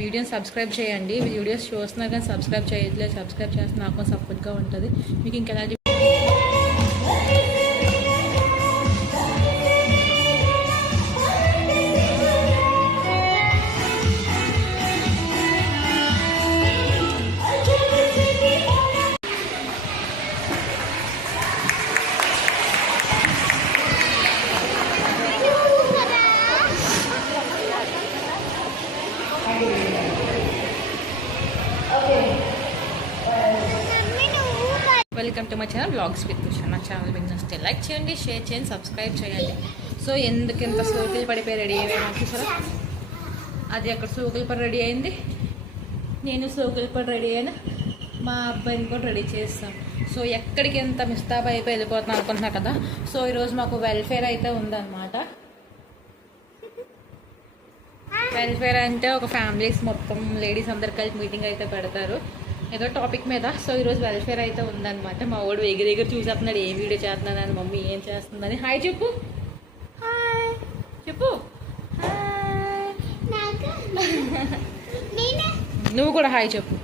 వీడియోని సబ్స్క్రైబ్ చేయండి. వీడియోస్ చూస్తున్నారు కానీ సబ్స్క్రైబ్ చేయట్లేదు. సబ్స్క్రైబ్ చేస్తే నాకు సపోర్ట్గా ఉంటుంది. మీకు ఇంకా ఎలాంటి welcome to my channel vlogs with Kush. నా ఛానల్ మీకు నచ్చితే లైక్ చేయండి, షేర్ చేయండి, సబ్స్క్రైబ్ చేయండి. సో ఎందుకు ఇంత సోకులు పడిపోయి రెడీ అయ్యాను చూసారా? అది అక్కడ సోకులు పడి రెడీ అయింది, నేను సోకులు పడి రెడీ అయినా, మా అబ్బాయిని కూడా రెడీ చేస్తాం. సో ఎక్కడికి ఎంత మిస్తాబ్ అయిపోయి వెళ్ళిపోతున్నాం అనుకుంటున్నా కదా. సో ఈరోజు మాకు వెల్ఫేర్ అయితే ఉందన్నమాట. వెల్ఫేర్ అంటే ఒక ఫ్యామిలీస్ మొత్తం లేడీస్ అందరు కలిసి మీటింగ్ అయితే పెడతారు ఏదో టాపిక్ మీద. సో ఈరోజు వెల్ఫేర్ అయితే ఉందన్నమాట. మా వాడు ఎగిరి చూసేస్తున్నాడు ఏం వీడియో చేస్తున్నాను, మమ్మీ ఏం చేస్తుందని. హాయ్ చెప్పు, హాయ్ చెప్పు, నువ్వు కూడా హాయ్ చెప్పు.